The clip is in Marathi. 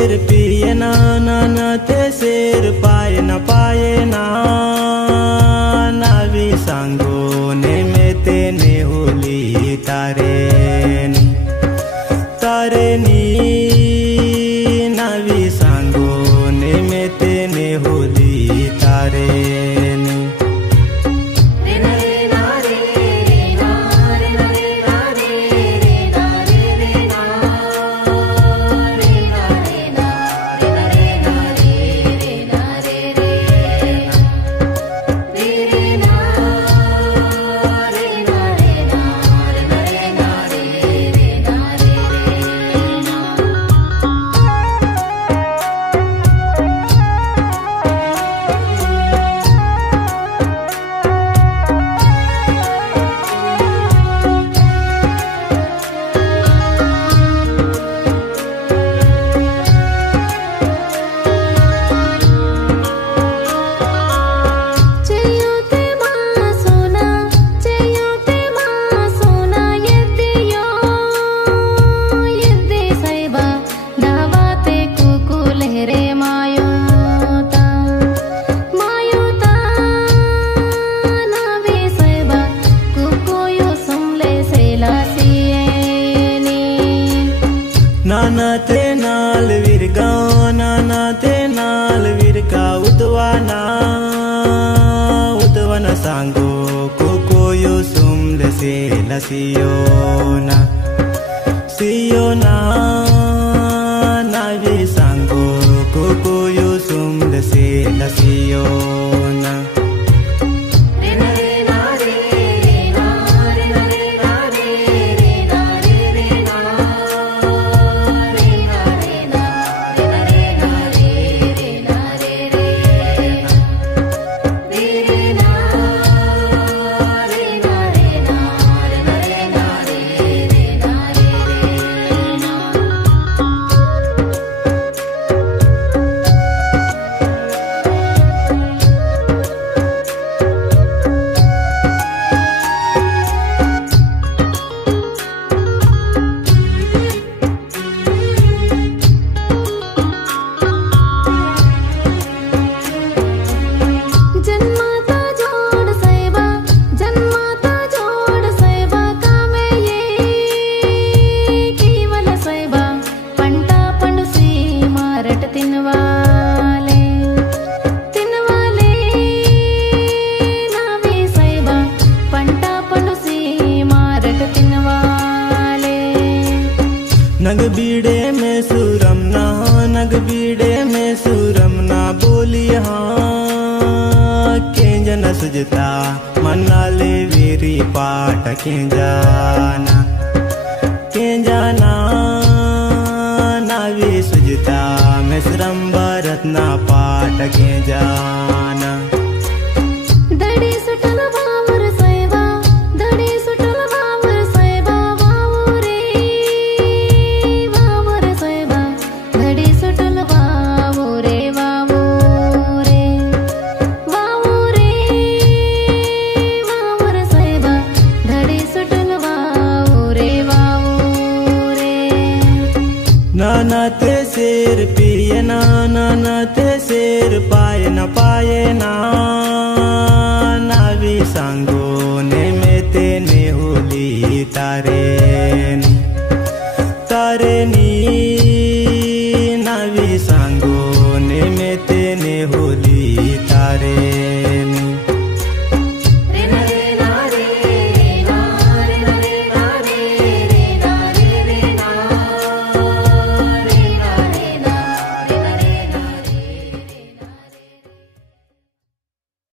शेर पिए ना, नाना ते शेर पाए ना पाए ना, नावी सांगो ने में तेने होली तारेनी तारेनी, नावी सांगो ने में तेने होली तारेनी। नाना ते नाल विरगा, नाना ते नाल विरगा, उतवाना उतवाना सांगो कोको यो सुमले से लसियोना सियोना, नावी सांगो कोको यो सुमले से लसियोना। नग बीड़े में सुरम ना, नग बीड़े में सुरम ना, बोली हाँ के जन सुजता मना ले वीरी पाठ के जाना नावी सुजता में श्रम भरत ना पाठ के जाना। दड़ी सुटल बावर सैबा, दड़ी सुटल बावर सैबा, वावू रे वावर सैबा, दड़ी सुटल वावू रे वावू रे वावू रे वावर सैबा, दड़ी सुटल वावू रे वावू रे। नाना ते शेर पिए ना, नाना ते शेर पाए ना पाए ना,